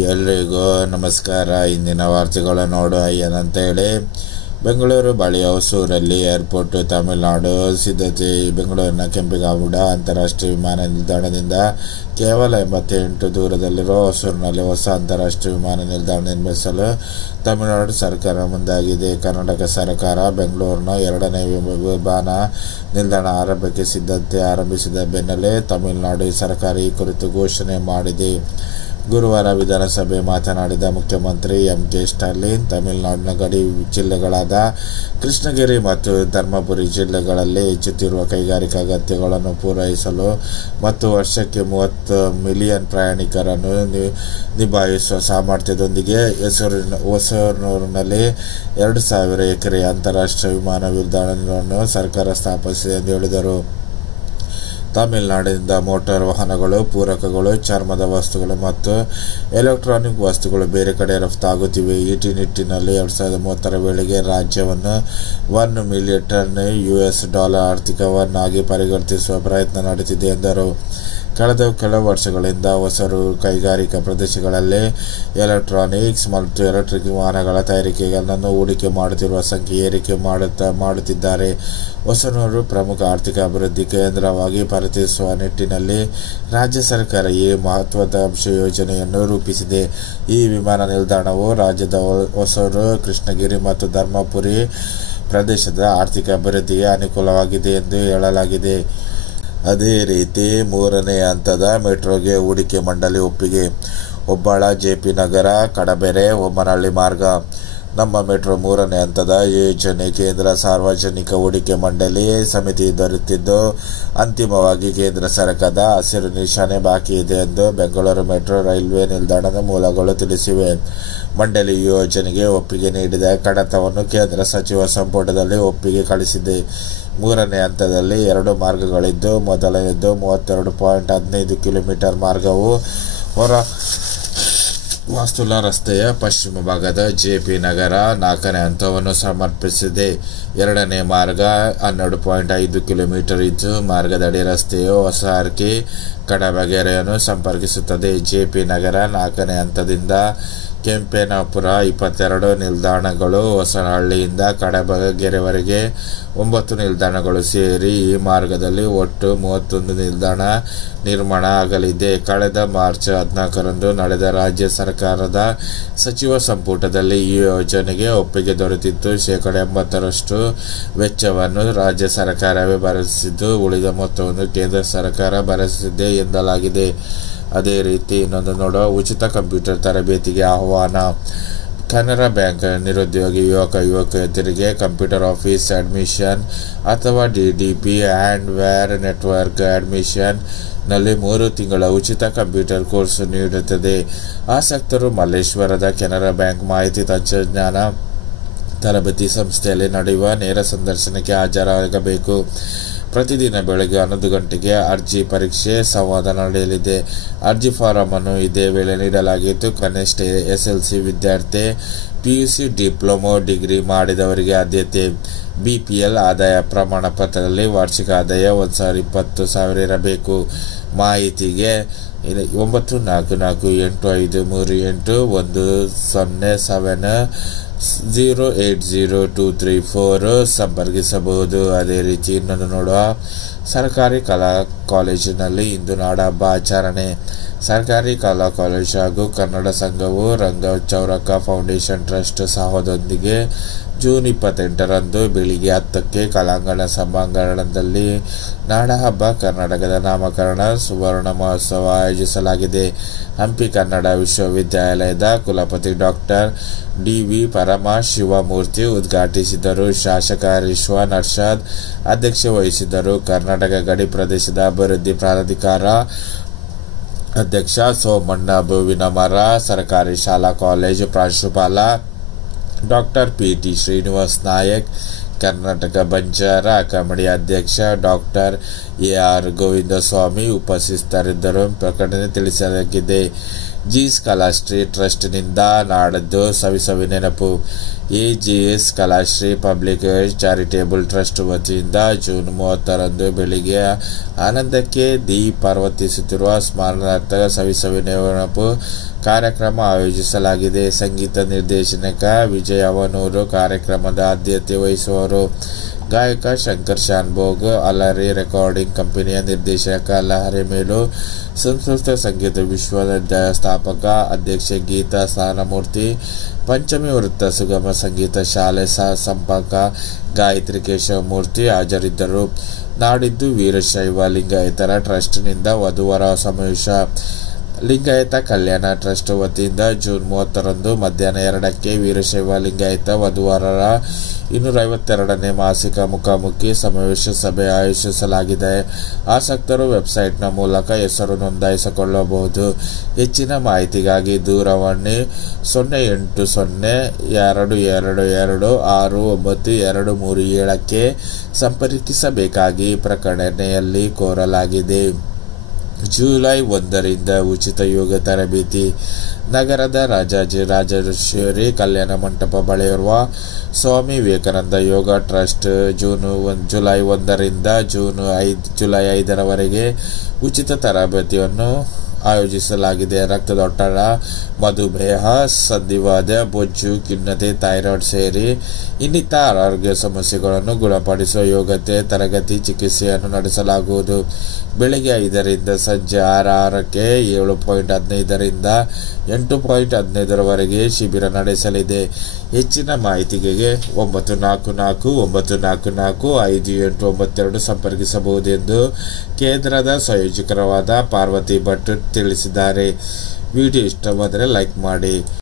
ಎಲ್ರಿಗೂ ನಮಸ್ಕಾರ. ಇಂದಿನ ವಾರ್ತೆಗಳು ನೋಡು ಏನಂತೇಳಿ. ಬೆಂಗಳೂರು ಬಳಿ ಹೊಸೂರಲ್ಲಿ ಏರ್ಪೋರ್ಟ್ ತಮಿಳುನಾಡು ಸಿದ್ಧತೆ. ಬೆಂಗಳೂರಿನ ಕೆಂಪೇಗೌಡ ಅಂತಾರಾಷ್ಟ್ರೀಯ ವಿಮಾನ ನಿಲ್ದಾಣದಿಂದ ಕೇವಲ 88 ದೂರದಲ್ಲಿರುವ ಹೊಸೂರಿನಲ್ಲಿ ಹೊಸ ಅಂತಾರಾಷ್ಟ್ರೀಯ ವಿಮಾನ ನಿಲ್ದಾಣ ನಿರ್ಮಿಸಲು ತಮಿಳುನಾಡು ಸರ್ಕಾರ ಮುಂದಾಗಿದೆ. ಕರ್ನಾಟಕ ಸರ್ಕಾರ ಬೆಂಗಳೂರಿನ 2ನೇ ವಿಮಾನ ನಿಲ್ದಾಣ ಆರಂಭಕ್ಕೆ ಸಿದ್ಧತೆ ಆರಂಭಿಸಿದ ಬೆನ್ನಲ್ಲೇ ತಮಿಳುನಾಡು ಸರ್ಕಾರ ಈ ಕುರಿತು ಘೋಷಣೆ ಮಾಡಿದೆ. ಗುರುವಾರ ವಿಧಾನಸಭೆ ಮಾತನಾಡಿದ ಮುಖ್ಯಮಂತ್ರಿ ಎಂ.ಕೆ. ಸ್ಟಾಲಿನ್, ತಮಿಳುನಾಡಿನ ಗಡಿ ಜಿಲ್ಲೆಗಳಾದ ಕೃಷ್ಣಗಿರಿ ಮತ್ತು ಧರ್ಮಪುರಿ ಜಿಲ್ಲೆಗಳಲ್ಲಿ ಹೆಚ್ಚುತ್ತಿರುವ ಕೈಗಾರಿಕಾ ಅಗತ್ಯಗಳನ್ನು ಪೂರೈಸಲು ಮತ್ತು ವರ್ಷಕ್ಕೆ 30 ಮಿಲಿಯನ್ ಪ್ರಯಾಣಿಕರನ್ನು ನಿಭಾಯಿಸುವ ಸಾಮರ್ಥ್ಯದೊಂದಿಗೆ ಹೊಸೂರಿನಲ್ಲಿ 2000 ಎಕರೆ ಅಂತಾರಾಷ್ಟ್ರೀಯ ವಿಮಾನ ನಿಲ್ದಾಣವನ್ನು ಸರ್ಕಾರ ಸ್ಥಾಪಿಸಿದೆ ಎಂದು ಹೇಳಿದರು. ತಮಿಳುನಾಡಿನಿಂದ ಮೋಟಾರ್ ವಾಹನಗಳು, ಪೂರಕಗಳು, ಚರ್ಮದ ವಸ್ತುಗಳು ಮತ್ತು ಎಲೆಕ್ಟ್ರಾನಿಕ್ ವಸ್ತುಗಳು ಬೇರೆ ಕಡೆ ರಫ್ತಾಗುತ್ತಿವೆ. ಈ ನಿಟ್ಟಿನಲ್ಲಿ 2030ರ ವೇಳೆಗೆ ರಾಜ್ಯವನ್ನು $1 ಮಿಲಿಯನ್ US ಆರ್ಥಿಕವನ್ನಾಗಿ ಪರಿವರ್ತಿಸುವ ಪ್ರಯತ್ನ ನಡೆದಿದೆ ಎಂದರು. ಕಳೆದ ಕೆಲವು ವರ್ಷಗಳಿಂದ ಹೊಸೂರು ಕೈಗಾರಿಕಾ ಪ್ರದೇಶಗಳಲ್ಲಿ ಎಲೆಕ್ಟ್ರಾನಿಕ್ಸ್ ಮತ್ತು ಎಲೆಕ್ಟ್ರಿಕ್ ವಾಹನಗಳ ತಯಾರಿಕೆಗಳನ್ನು ಹೂಡಿಕೆ ಮಾಡುತ್ತಿರುವ ಸಂಖ್ಯೆ ಏರಿಕೆ ಮಾಡುತ್ತಿದ್ದಾರೆ. ಹೊಸೂರು ಪ್ರಮುಖ ಆರ್ಥಿಕ ಅಭಿವೃದ್ಧಿ ಕೇಂದ್ರವಾಗಿ ಪರಿವರ್ತಿಸುವ ನಿಟ್ಟಿನಲ್ಲಿ ರಾಜ್ಯ ಸರ್ಕಾರ ಈ ಮಹತ್ವಾಕಾಂಕ್ಷಿ ಯೋಜನೆಯನ್ನು ರೂಪಿಸಿದೆ. ಈ ವಿಮಾನ ನಿಲ್ದಾಣವು ರಾಜ್ಯದ ಹೊಸೂರು, ಕೃಷ್ಣಗಿರಿ ಮತ್ತು ಧರ್ಮಪುರಿ ಪ್ರದೇಶದ ಆರ್ಥಿಕ ಅಭಿವೃದ್ಧಿಗೆ ಅನುಕೂಲವಾಗಿದೆ ಎಂದು ಹೇಳಲಾಗಿದೆ. ಅದೇ ರೀತಿ 3ನೇ ಹಂತದ ಮೆಟ್ರೋಗೆ ಹೂಡಿಕೆ ಮಂಡಳಿ ಒಪ್ಪಿಗೆ. ಹುಬ್ಬಳ್ಳಿ, ಜೆಪಿ ನಗರ, ಕಡಬೆರೆ, ಬೊಮ್ಮನಹಳ್ಳಿ ಮಾರ್ಗ ನಮ್ಮ ಮೆಟ್ರೋ 3ನೇ ಹಂತದ ಯೋಜನೆ ಕೇಂದ್ರ ಸಾರ್ವಜನಿಕ ಹೂಡಿಕೆ ಮಂಡಳಿ ಸಮಿತಿ ದೊರೆತಿದ್ದು, ಅಂತಿಮವಾಗಿ ಕೇಂದ್ರ ಸರ್ಕಾರದ ಹಸಿರು ನಿಶಾನೆ ಬಾಕಿ ಇದೆ ಎಂದು ಬೆಂಗಳೂರು ಮೆಟ್ರೋ ರೈಲ್ವೆ ನಿಲ್ದಾಣದ ಮೂಲಗಳು ತಿಳಿಸಿವೆ. ಮಂಡಳಿ ಯೋಜನೆಗೆ ಒಪ್ಪಿಗೆ ನೀಡಿದ ಕಡತವನ್ನು ಕೇಂದ್ರ ಸಚಿವ ಸಂಪುಟದಲ್ಲಿ ಒಪ್ಪಿಗೆ ಕಳಿಸಿದೆ. 3ನೇ ಹಂತದಲ್ಲಿ 2 ಮಾರ್ಗಗಳಿದ್ದು, ಮೊದಲನೆಯದು 32.15 ಕಿಲೋಮೀಟರ್ ಮಾರ್ಗವು ಹೊರ ವಾಸ್ತುಲ ರಸ್ತೆಯ ಪಶ್ಚಿಮ ಭಾಗದ ಜೆಪಿ ನಗರ 4ನೇ ಹಂತವನ್ನು ಸಮರ್ಪಿಸಿದೆ. 2ನೇ ಮಾರ್ಗ 12.5 ಕಿಲೋಮೀಟರ್ ಇದ್ದು, ಮಾರ್ಗದಡಿ ರಸ್ತೆಯು ಹೊಸಹರ್ಕಿ, ಕಡಬಗೆರೆಯನ್ನು ಸಂಪರ್ಕಿಸುತ್ತದೆ. ಜೆಪಿ ನಗರ 4ನೇ ಹಂತದಿಂದ ಕೆಂಪೇನಾಪುರ 22 ನಿಲ್ದಾಣಗಳು, ಹೊಸಹಳ್ಳಿಯಿಂದ ಕಡಬಗೆರೆವರೆಗೆ 9 ನಿಲ್ದಾಣಗಳು ಸೇರಿ ಈ ಮಾರ್ಗದಲ್ಲಿ ಒಟ್ಟು 31 ನಿಲ್ದಾಣ ನಿರ್ಮಾಣ ಆಗಲಿದೆ. ಕಳೆದ ಮಾರ್ಚ್ 14ರಂದು ನಡೆದ ರಾಜ್ಯ ಸರ್ಕಾರದ ಸಚಿವ ಸಂಪುಟದಲ್ಲಿ ಈ ಯೋಜನೆಗೆ ಒಪ್ಪಿಗೆ ದೊರೆತಿತ್ತು. 80% ವೆಚ್ಚವನ್ನು ರಾಜ್ಯ ಸರ್ಕಾರವೇ ಭರಿಸಿದ್ದು, ಉಳಿದ ಮೊತ್ತವನ್ನು ಕೇಂದ್ರ ಸರ್ಕಾರ ಭರಿಸಿದೆ ಎನ್ನಲಾಗಿದೆ. ಅದೇ ರೀತಿ ಇನ್ನೊಂದು ನೋಡುವ, ಉಚಿತ ಕಂಪ್ಯೂಟರ್ ತರಬೇತಿಗೆ ಆಹ್ವಾನ. ಕೆನರಾ ಬ್ಯಾಂಕ್ ನಿರುದ್ಯೋಗಿ ಯುವಕ-ಯುವತಿಯರಿಗೆ ಕಂಪ್ಯೂಟರ್ ಆಫೀಸ್ ಅಡ್ಮಿಷನ್ ಅಥವಾ DDP ಹ್ಯಾಂಡ್ವೇರ್ ನೆಟ್ವರ್ಕ್ ಅಡ್ಮಿಷನ್ ನಲ್ಲಿ 3 ತಿಂಗಳ ಉಚಿತ ಕಂಪ್ಯೂಟರ್ ಕೋರ್ಸ್ ನೀಡುತ್ತದೆ. ಆಸಕ್ತರು ಮಲ್ಲೇಶ್ವರದ ಕೆನರಾ ಬ್ಯಾಂಕ್ ಮಾಹಿತಿ ತಂತ್ರಜ್ಞಾನ ತರಬೇತಿ ಸಂಸ್ಥೆಯಲ್ಲಿ ನಡೆಯುವ ನೇರ ಸಂದರ್ಶನಕ್ಕೆ ಹಾಜರಾಗಬೇಕು. ಪ್ರತಿದಿನ ಬೆಳಗ್ಗೆ 11 ಗಂಟೆಗೆ ಅರ್ಜಿ ಪರೀಕ್ಷೆ ಸಂವಾದ ನಡೆಯಲಿದೆ. ಅರ್ಜಿ ಫಾರಂ ಅನ್ನು ಇದೇ ವೇಳೆ ನೀಡಲಾಗಿದ್ದು, ಕನಿಷ್ಠ SLC ವಿದ್ಯಾರ್ಥಿ, PUC, ಡಿಪ್ಲೊಮಾ, ಡಿಗ್ರಿ ಮಾಡಿದವರಿಗೆ ಆದ್ಯತೆ. BPL ಆದಾಯ ಪ್ರಮಾಣ ಪತ್ರದಲ್ಲಿ ವಾರ್ಷಿಕ ಆದಾಯ 1,20,000 ಇರಬೇಕು. ಮಾಹಿತಿಗೆ 94485107 ಸಂಪರ್ಕಿಸಬಹುದು. ಅದೇ ರೀತಿ ಇನ್ನೊಂದು ನೋಡುವ, ಸರ್ಕಾರಿ ಕಲಾ ಕಾಲೇಜಿನಲ್ಲಿ ಇಂದು ನಾಡಹಬ್ಬ ಆಚರಣೆ. ಸರ್ಕಾರಿ ಕಲಾ ಕಾಲೇಜು ಹಾಗೂ ಕನ್ನಡ ಸಂಘವು ರಂಗ ಚೌರಕ್ಕ ಫೌಂಡೇಶನ್ ಟ್ರಸ್ಟ್ ಸಹಯೋಗದೊಂದಿಗೆ ಜೂನ್ 28ರಂದು ಬೆಳಿಗ್ಗೆ 10ಕ್ಕೆ ಕಲಾಂಗಣ ಸಭಾಂಗಣದಲ್ಲಿ ನಾಡಹಬ್ಬ ಕರ್ನಾಟಕದ ನಾಮಕರಣ ಸುವರ್ಣ ಮಹೋತ್ಸವ ಆಯೋಜಿಸಲಾಗಿದೆ. ಹಂಪಿ ಕನ್ನಡ ವಿಶ್ವವಿದ್ಯಾಲಯದ ಕುಲಪತಿ ಡಾಕ್ಟರ್ D.V. ಪರಮಶಿವಮೂರ್ತಿ ಉದ್ಘಾಟಿಸಿದರು. ಶಾಸಕ ರಿಜ್ವಾನ್ ಅರ್ಷದ್ ಅಧ್ಯಕ್ಷತೆ ವಹಿಸಿದ್ದರು. ಕರ್ನಾಟಕ ಗಡಿ ಪ್ರದೇಶದ ಅಭಿವೃದ್ಧಿ ಪ್ರಾಧಿಕಾರ ಅಧ್ಯಕ್ಷ ಸೋಮಣ್ಣ ಬೇವಿನಮರ, ಸರ್ಕಾರಿ ಶಾಲಾ ಕಾಲೇಜು ಪ್ರಾಂಶುಪಾಲ doctor P.T. Srinivas Nayak, Karnataka Banjara academy ಅಧ್ಯಕ್ಷ ಡಾಕ್ಟರ್ A.R. ಗೋವಿಂದಸ್ವಾಮಿ ಉಪಸ್ಥಿತರಿದ್ದರು. ಪ್ರಕಟಣೆ ತಿಳಿಸಲಾಗಿದೆ. ಜಿಎಸ್ ಕಲಾಶ್ರೀ ಟ್ರಸ್ಟ್ನಿಂದ ನಾಡದ್ದು ಸವಿಸವಿ ನೆನಪು. GS Kalashri public charitable trust ವತಿಯಿಂದ ಜೂನ್ 30ರಂದು ಬೆಳಿಗ್ಗೆ ಆನಂದಕ್ಕೆ ಪಾರ್ವತಿಸುತ್ತಿರುವ ಸ್ಮರಣಾರ್ಥ ಸವಿಸವಿ ನೆನಪು ಕಾರ್ಯಕ್ರಮ ಆಯೋಜಿಸಲಾಗಿದೆ. ಸಂಗೀತ ನಿರ್ದೇಶಕ ವಿಜಯ್ ಅವನೂರು ಕಾರ್ಯಕ್ರಮದ ಆದ್ಯತೆ ವಹಿಸುವರು. ಗಾಯಕ ಶಂಕರ್ ಶಾನ್ಭೋಗ್, ಅಲರಿ ರೆಕಾರ್ಡಿಂಗ್ ಕಂಪನಿಯ ನಿರ್ದೇಶಕ ಲಹರಿ ಮೇಲು, ಸಂಸ್ಕೃತ ಸಂಗೀತ ವಿಶ್ವವಿದ್ಯಾಲಯ ಸ್ಥಾಪಕ ಅಧ್ಯಕ್ಷೆ ಗೀತಾ ಸಾನಮೂರ್ತಿ, ಪಂಚಮಿ ವೃತ್ತ ಸುಗಮ ಸಂಗೀತ ಶಾಲೆ ಸಂಪಾದಕ ಗಾಯತ್ರಿ ಕೇಶವಮೂರ್ತಿ ಹಾಜರಿದ್ದರು. ನಾಡಿದ್ದು ವೀರಶೈವ ಲಿಂಗಾಯತರ ಟ್ರಸ್ಟ್ನಿಂದ ವಧುವರ ಸಮಾವೇಶ. ಲಿಂಗಾಯತ ಕಲ್ಯಾಣ ಟ್ರಸ್ಟ್ ವತಿಯಿಂದ ಜೂನ್ 30ರಂದು ಮಧ್ಯಾಹ್ನ 2ಕ್ಕೆ ವೀರಶೈವ ಲಿಂಗಾಯತ ವಧುವರರ 252ನೇ ಮಾಸಿಕ ಮುಖಾಮುಖಿ ಸಮಾವೇಶ ಸಭೆ ಆಯೋಜಿಸಲಾಗಿದೆ. ಆಸಕ್ತರು ವೆಬ್ಸೈಟ್ನ ಮೂಲಕ ಹೆಸರು ನೋಂದಾಯಿಸಿಕೊಳ್ಳಬಹುದು. ಹೆಚ್ಚಿನ ಮಾಹಿತಿಗಾಗಿ ದೂರವಾಣಿ 080222269237ಕ್ಕೆ ಸಂಪರ್ಕಿಸಬೇಕಾಗಿ ಪ್ರಕಟಣೆಯಲ್ಲಿ ಕೋರಲಾಗಿದೆ. ಜುಲೈ 1ರಿಂದ ಉಚಿತ ಯೋಗ ತರಬೇತಿ. ನಗರದ ರಾಜರಾಜೇಶ್ವರಿ ಕಲ್ಯಾಣ ಮಂಟಪ ಬಳಿ ಇರುವ ಸ್ವಾಮಿ ವಿವೇಕಾನಂದ ಯೋಗ ಟ್ರಸ್ಟ್ ಜುಲೈ 1ರಿಂದ ಜುಲೈ 5ರವರೆಗೆ ಉಚಿತ ತರಬೇತಿಯನ್ನು ಆಯೋಜಿಸಲಾಗಿದೆ. ರಕ್ತದೊತ್ತಡ, ಮಧುಮೇಹ, ಸಂಧಿವಾತ, ಬೊಜ್ಜು, ಖಿನ್ನತೆ, ಥೈರಾಯ್ಡ್ ಸೇರಿ ಇನ್ನಿತರ ಆರೋಗ್ಯ ಸಮಸ್ಯೆಗಳನ್ನು ಗುಣಪಡಿಸುವ ಯೋಗತೆ ತರಗತಿ ಚಿಕಿತ್ಸೆಯನ್ನು ನಡೆಸಲಾಗುವುದು. ಬೆಳಗ್ಗೆ 5ರಿಂದ ಸಂಜೆ 6ಕ್ಕೆ 7.15ರಿಂದ 8.15ರವರೆಗೆ ಶಿಬಿರ ನಡೆಸಲಿದೆ. ಹೆಚ್ಚಿನ ಮಾಹಿತಿಗೆ 9449445892 ಸಂಪರ್ಕಿಸಬಹುದೆಂದು ಕೇಂದ್ರದ ಸಂಯೋಜಕರಾದ ಪಾರ್ವತಿ ಭಟ್ ತಿಳಿಸಿದ್ದಾರೆ. ವಿಡಿಯೋ ಇಷ್ಟವಾದರೆ ಲೈಕ್ ಮಾಡಿ.